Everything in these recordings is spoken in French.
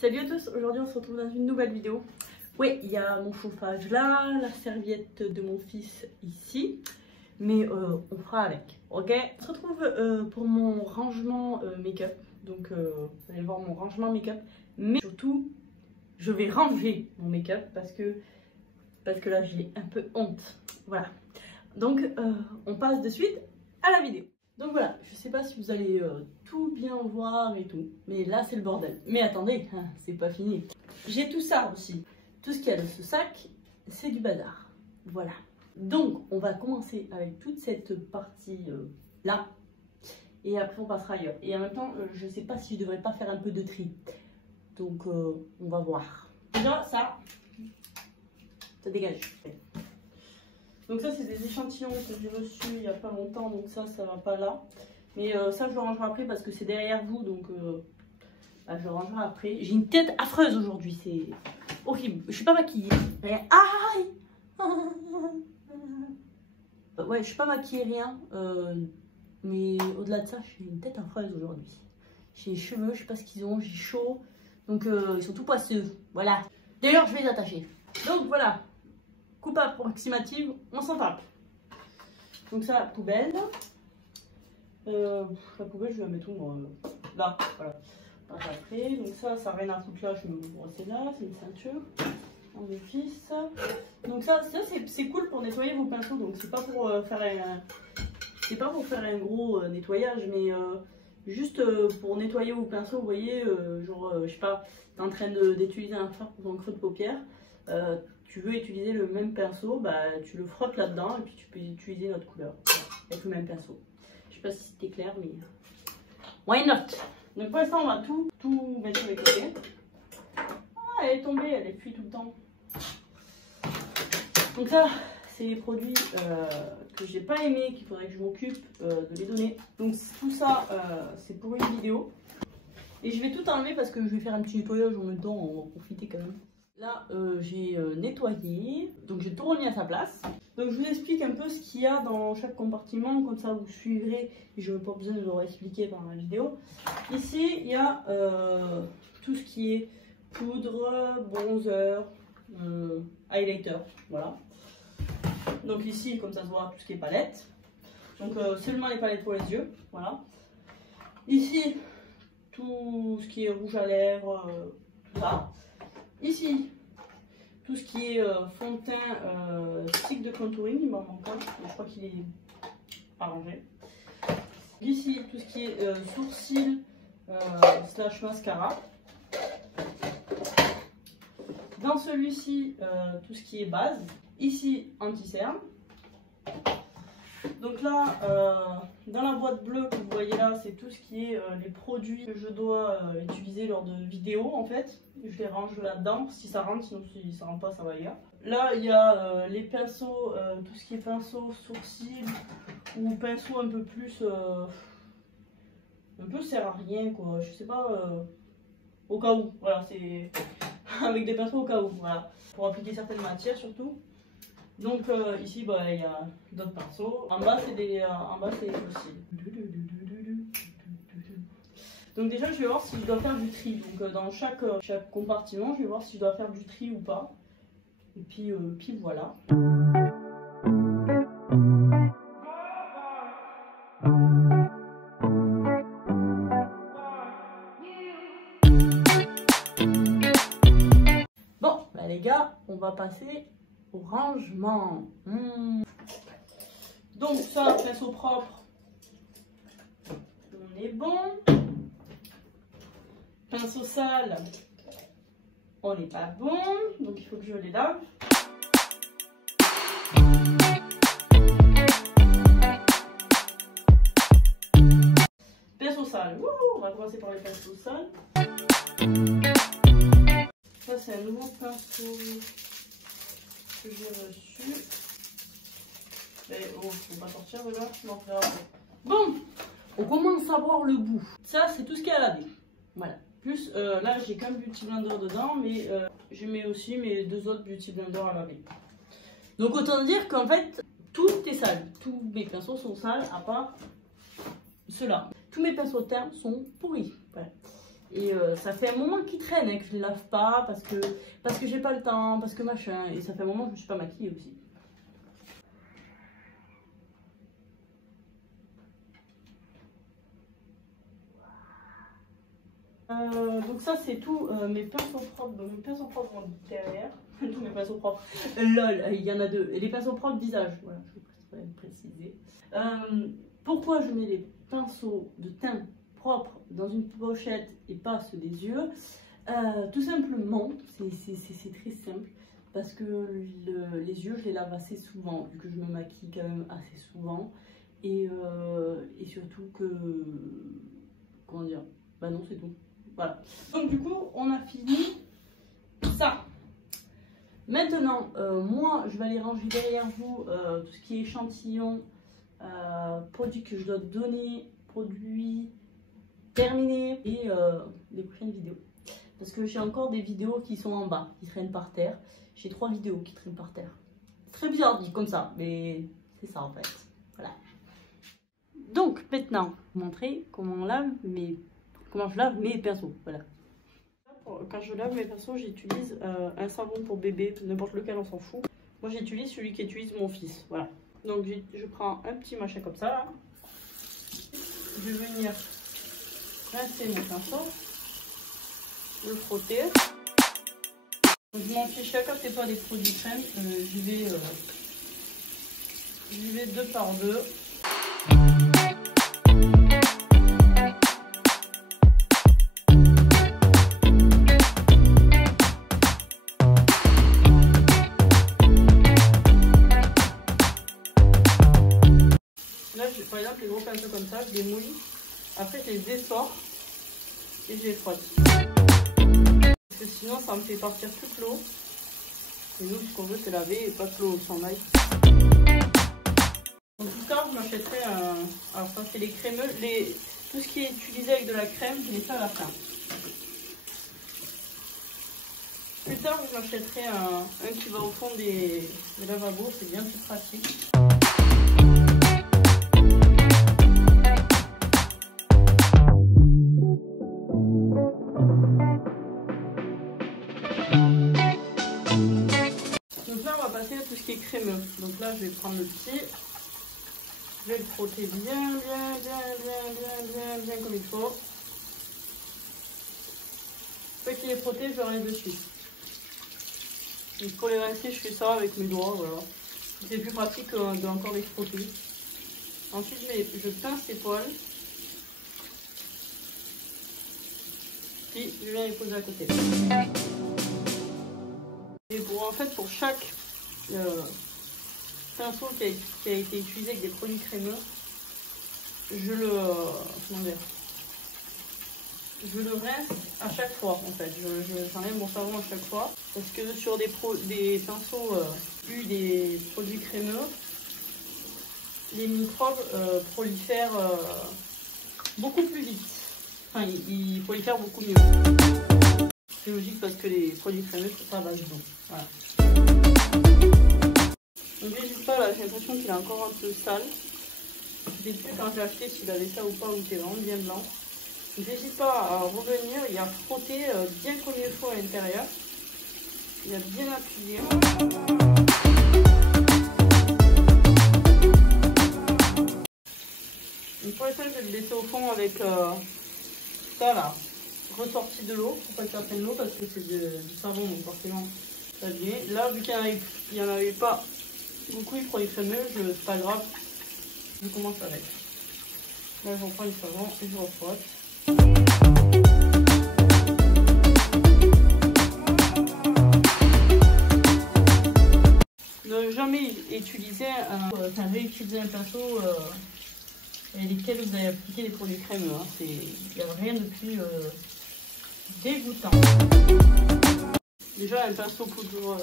Salut à tous, aujourd'hui on se retrouve dans une nouvelle vidéo. Oui, il y a mon chauffage là, la serviette de mon fils ici, mais on fera avec, ok? On se retrouve pour mon rangement make-up, donc vous allez voir mon rangement make-up, mais surtout je vais ranger mon make-up parce que là j'ai un peu honte, voilà. Donc on passe de suite à la vidéo. Donc voilà, je sais pas si vous allez tout bien voir et tout, mais là c'est le bordel. Mais attendez, hein, c'est pas fini. J'ai tout ça aussi. Tout ce qu'il y a dans ce sac, c'est du bazar. Voilà. Donc on va commencer avec toute cette partie là, et après on passera ailleurs. Et en même temps, je sais pas si je devrais pas faire un peu de tri. Donc on va voir. Déjà ça dégage. Donc ça c'est des échantillons que j'ai reçus il n'y a pas longtemps, donc ça va pas là. Mais ça je le rangerai après parce que c'est derrière vous, donc bah, je le rangerai après. J'ai une tête affreuse aujourd'hui, c'est horrible. Je suis pas maquillée. Aïe. Ouais, je suis pas maquillée, rien. Mais au-delà de ça, j'ai une tête affreuse aujourd'hui. J'ai les cheveux, je sais pas ce qu'ils ont, j'ai chaud. Donc ils sont tout poisseux, voilà. D'ailleurs je vais les attacher. Donc voilà. Coupe approximative, on s'en tape. Donc ça, poubelle. La poubelle, je vais la mettre où moi? Là, voilà. Après, donc ça n'a rien à foutre là, je vais me brosser là, c'est une ceinture. En mes fils. Donc ça c'est cool pour nettoyer vos pinceaux, donc c'est pas pour faire un gros nettoyage, mais juste pour nettoyer vos pinceaux, vous voyez, genre, je sais pas, t'es en train d'utiliser un fard pour ton creux de paupière. Tu veux utiliser le même pinceau, bah, tu le frottes là-dedans et puis tu peux utiliser notre couleur avec le même pinceau. Je sais pas si c'était clair, mais why not? Donc pour l'instant, on va tout mettre sur les côtés. Ah, elle est tombée, elle est fuie tout le temps. Donc ça, c'est les produits que j'ai pas aimé, qu'il faudrait que je m'occupe de les donner. Donc tout ça, c'est pour une vidéo. Et je vais tout enlever parce que je vais faire un petit nettoyage en même temps, on va profiter quand même. Là, j'ai nettoyé, donc j'ai tout remis à sa place. Donc je vous explique un peu ce qu'il y a dans chaque compartiment, comme ça vous suivrez et je n'ai pas besoin de vous expliquer par la vidéo. Ici, il y a tout ce qui est poudre, bronzer, highlighter, voilà. Donc ici, comme ça se voit, tout ce qui est palette. Donc seulement les palettes pour les yeux, voilà. Ici, tout ce qui est rouge à lèvres, tout ça. Ici, tout ce qui est fond de teint, stick de contouring, il m'en manque un, mais je crois qu'il est arrangé. Ici, tout ce qui est sourcil slash mascara. Dans celui-ci, tout ce qui est base. Ici, anti-cerne. Donc là, dans la boîte bleue que vous voyez là, c'est tout ce qui est les produits que je dois utiliser lors de vidéos en fait. Je les range là-dedans, si ça rentre, sinon si ça rentre pas, ça va ailleurs. Là, il y a les pinceaux, tout ce qui est pinceau sourcils ou pinceau un peu plus... un peu sert à rien quoi, je sais pas, au cas où, voilà, c'est avec des pinceaux au cas où, voilà. Pour appliquer certaines matières surtout. Donc ici, bah, il y a d'autres pinceaux. En bas, c'est des fossiles. Donc déjà, je vais voir si je dois faire du tri. Donc dans chaque compartiment, je vais voir si je dois faire du tri ou pas. Et puis voilà. Bon, bah, les gars, on va passer au rangement. Donc ça, pinceau propre, on est bon. Pinceau sale, on n'est pas bon, donc il faut que je les lave. Pinceau sale, on va commencer par les pinceaux sales. Ça c'est un nouveau pinceau que j'ai reçu. Mais oh, je ne vais pas sortir de là, je m'en ferai après. Bon, on commence à voir le bout. Ça, c'est tout ce qu'il y a à laver. Voilà. Plus, là, j'ai qu'un beauty blender dedans, mais je mets aussi mes deux autres beauty blenders à laver. Donc, autant dire qu'en fait, tout est sale. Tous mes pinceaux sont sales, à part ceux-là. Tous mes pinceaux de terre sont pourris. Voilà. Et ça fait un moment qu'ils traînent, hein, que je les lave pas parce que j'ai pas le temps, parce que machin. Et ça fait un moment que je me suis pas maquillée aussi. Donc ça c'est tout mes pinceaux propres. Donc mes pinceaux propres vont derrière. Tous mes pinceaux propres. Lol, il y en a deux. Et les pinceaux propres visage. Voilà, je vais préciser. Pourquoi je mets les pinceaux de teint propres dans une pochette et pas ceux des yeux? Tout simplement, c'est très simple. Parce que les yeux, je les lave assez souvent, vu que je me maquille quand même assez souvent. Et surtout que... Comment dire? Bah non, c'est tout. Voilà. Donc du coup, on a fini ça. Maintenant, moi, je vais aller ranger derrière vous tout ce qui est échantillon, produits que je dois donner, produits terminés et des prochaines vidéos. Parce que j'ai encore des vidéos qui sont en bas, qui traînent par terre. J'ai 3 vidéos qui traînent par terre. C'est très bizarre dit comme ça, mais c'est ça en fait. Voilà. Donc maintenant, je vais vous montrer comment je lave mes pinceaux. Voilà. Quand je lave mes pinceaux, j'utilise un savon pour bébé, n'importe lequel, on s'en fout. Moi, j'utilise celui qu'utilise mon fils. Voilà. Donc, je prends un petit machin comme ça. Là. Je vais venir rincer mon pinceau, le frotter. Donc, je m'en fiche, quand c'est pas des produits crème, j'y vais 2 par 2. Par exemple, les gros pinceaux comme ça, je les mouille, après je les dessors et je les frotte. Parce que sinon ça me fait partir toute l'eau. Et nous, ce qu'on veut, c'est laver et pas que l'eau s'en aille. En tout cas, je m'achèterai un. Alors, ça, c'est les crémeux. Tout ce qui est utilisé avec de la crème, je mets ça à la fin. Plus tard, je m'achèterai un qui va au fond des lavabos, c'est bien plus pratique. Tout ce qui est crémeux. Donc là, je vais prendre le petit. Je vais le frotter bien comme il faut. Une fois qu'il est frotté, je le rince dessus. Donc pour les rincer, je fais ça avec mes doigts. Voilà. C'est plus pratique d'encore les frotter. Ensuite, je pince les poils. Puis, je viens les poser à côté. Et pour chaque pinceau qui a été utilisé avec des produits crémeux, je le rince à chaque fois en fait. J'enlève mon savon à chaque fois parce que sur des pinceaux plus des produits crémeux, les microbes prolifèrent beaucoup plus vite. Enfin, ils prolifèrent beaucoup mieux. C'est logique parce que les produits crémeux c'est pas à base d'eau. Voilà. Donc n'hésite pas, là j'ai l'impression qu'il est encore un peu sale. Je sais plus quand j'ai acheté s'il avait ça ou pas, ou il était vraiment bien blanc. Donc n'hésite pas à revenir et à frotter bien comme il faut à l'intérieur. Il a bien appuyé. Donc pour l'instant je vais le laisser au fond avec ça là, ressorti de l'eau, pour pas que ça prenne l'eau parce que c'est du savon donc forcément ça vient. Là vu qu'il n'y en avait pas beaucoup, il prend les crémeux, c'est pas grave, je commence avec. Là je reprends le savon et je refrotte. Ne jamais utiliser réutiliser un pinceau avec lesquels vous avez appliqué des produits crémeux. Hein. Il n'y a rien de plus dégoûtant. Déjà un pinceau poudre,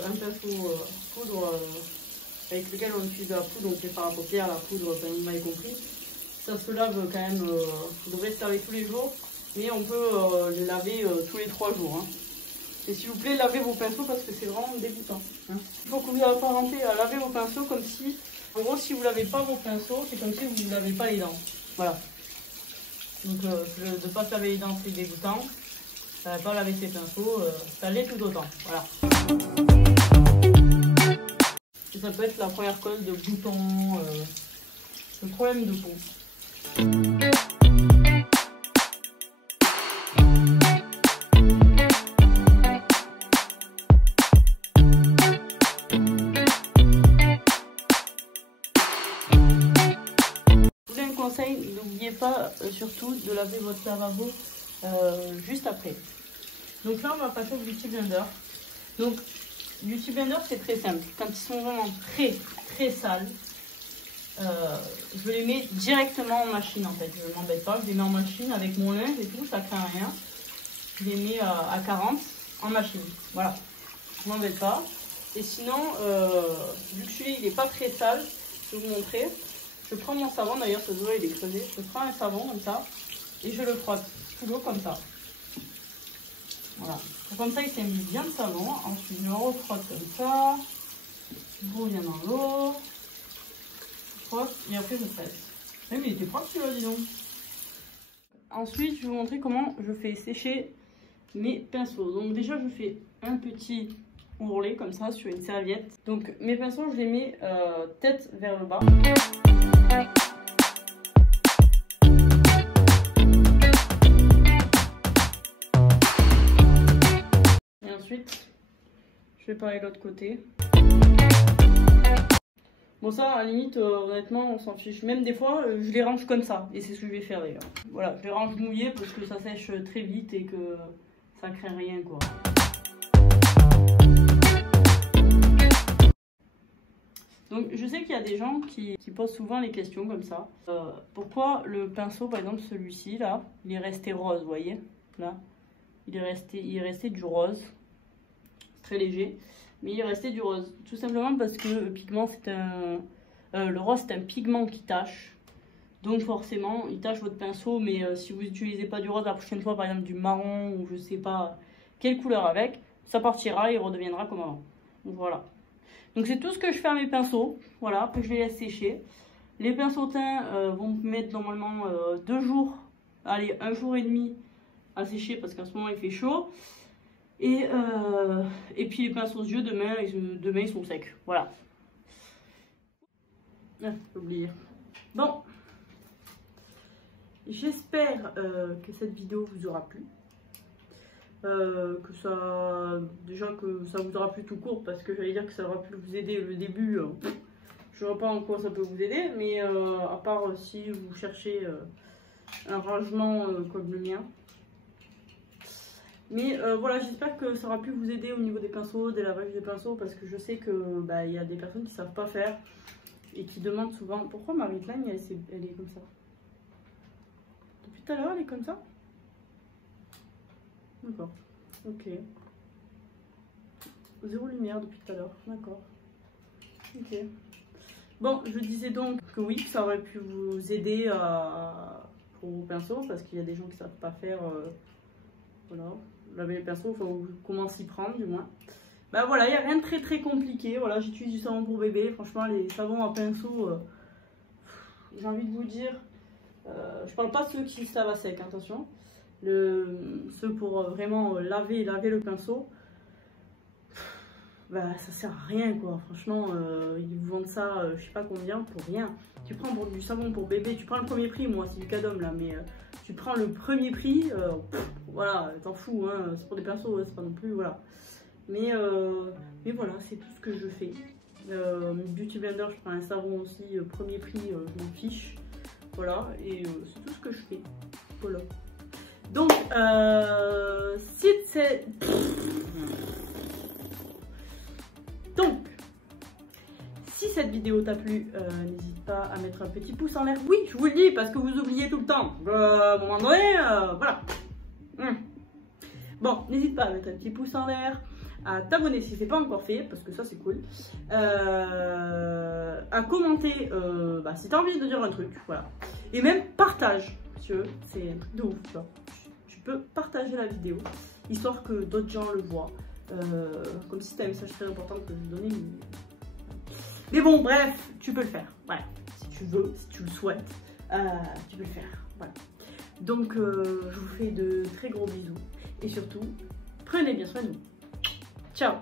avec lequel on utilise la poudre, on fait faire la paupière, la poudre, vous m'avez compris. Ça se lave quand même, vous devrez se laver tous les jours, mais on peut les laver tous les 3 jours. Hein. Et s'il vous plaît, lavez vos pinceaux parce que c'est vraiment dégoûtant. Hein. Il faut que vous apparentez à laver vos pinceaux comme si, en gros, si vous ne lavez pas vos pinceaux, c'est comme si vous ne lavez pas les dents. Voilà. Donc de ne pas se laver les dents, c'est dégoûtant. savait pas laver ses pinceaux, ça l'est tout autant. Voilà. Et ça peut être la première cause de boutons, de problème de peau. Conseil, n'oubliez pas surtout de laver votre lavabo juste après. Donc là on va passer au Beauty Blender. Donc Beauty Blender c'est très simple. Quand ils sont vraiment très sales, je les mets directement en machine en fait. Je ne m'embête pas, je les mets en machine avec mon linge et tout, ça craint rien. Je les mets à 40 en machine. Voilà, je ne m'embête pas. Et sinon, vu que celui-là il n'est pas très sale, je vais vous montrer. Je prends mon savon, d'ailleurs ce doigt il est creusé. Je prends un savon comme ça et je le frotte tout l'eau comme ça. Voilà. Donc, comme ça il s'imbibe bien de savon. Ensuite je le refrotte comme ça. Je reviens dans l'eau. Je frotte et après je presse. Mais il était propre celui-là, dis donc. Ensuite je vais vous montrer comment je fais sécher mes pinceaux. Donc déjà je fais un petit ourlet comme ça sur une serviette. Donc mes pinceaux je les mets tête vers le bas. Et ensuite, je fais pareil de l'autre côté. Bon ça, à la limite, honnêtement, on s'en fiche. Même des fois, je les range comme ça. Et c'est ce que je vais faire d'ailleurs. Voilà, je les range mouillés parce que ça sèche très vite et que ça craint rien quoi. Donc je sais qu'il y a des gens qui posent souvent les questions comme ça. Pourquoi le pinceau, par exemple celui-ci là, il est resté rose, vous voyez là, il est resté du rose, très léger, mais il est resté du rose. Tout simplement parce que le pigment c'est le rose c'est un pigment qui tache. Donc forcément il tache votre pinceau, mais si vous n'utilisez pas du rose la prochaine fois, par exemple du marron ou je sais pas quelle couleur avec, ça partira et il redeviendra comme avant. Donc voilà. Donc c'est tout ce que je fais à mes pinceaux, voilà, après je les laisse sécher. Les pinceaux teints vont me mettre normalement 2 jours, allez 1 jour et demi à sécher parce qu'en ce moment il fait chaud. Et puis les pinceaux yeux demain ils sont secs, voilà. Ah, j'ai oublié. Bon, j'espère que cette vidéo vous aura plu. Que ça vous aura plu tout court, parce que j'allais dire que ça aura pu vous aider le début, je ne vois pas en quoi ça peut vous aider, mais à part si vous cherchez un rangement comme le mien. Mais voilà, j'espère que ça aura pu vous aider au niveau des pinceaux, des lavages des pinceaux, parce que je sais que il y a des personnes qui ne savent pas faire et qui demandent souvent pourquoi ma Maritline elle est comme ça. Depuis tout à l'heure elle est comme ça. D'accord, ok. Zéro lumière depuis tout à l'heure, d'accord. Ok. Bon, je disais donc que oui, ça aurait pu vous aider pour vos pinceaux, parce qu'il y a des gens qui ne savent pas faire, voilà, laver les pinceaux, enfin, comment s'y prendre du moins. Bah voilà, il n'y a rien de très compliqué. Voilà, j'utilise du savon pour bébé. Franchement, les savons à pinceau, j'ai envie de vous dire, je parle pas de ceux qui se lavent à sec, attention. Ceux pour vraiment laver le pinceau, bah ça sert à rien quoi. Franchement ils vous vendent ça je sais pas combien pour rien. Tu prends du savon pour bébé, tu prends le premier prix, moi c'est du Cadom là, mais tu prends le premier prix, voilà, t'en fous hein, c'est pour des pinceaux, c'est pas non plus, voilà. Mais voilà, c'est tout ce que je fais. Beauty Blender, je prends un savon aussi premier prix, je m'en fiche, voilà, et c'est tout ce que je fais, voilà. Donc, si c'est... Donc, si cette vidéo t'a plu, n'hésite pas à mettre un petit pouce en l'air. Oui, je vous le dis, parce que vous oubliez tout le temps. À un moment donné, voilà. Bon, n'hésite pas à mettre un petit pouce en l'air, à t'abonner si c'est pas encore fait, parce que ça c'est cool. À commenter si t'as envie de dire un truc, voilà. Et même partage, si tu veux, c'est un truc de ouf, tu vois. Tu peux partager la vidéo, histoire que d'autres gens le voient. Comme si c'était un message très important que je donnais. Mais bon, bref, tu peux le faire. Voilà. Si tu veux, si tu le souhaites, tu peux le faire. Voilà. Donc, je vous fais de très gros bisous. Et surtout, prenez bien soin de vous. Ciao!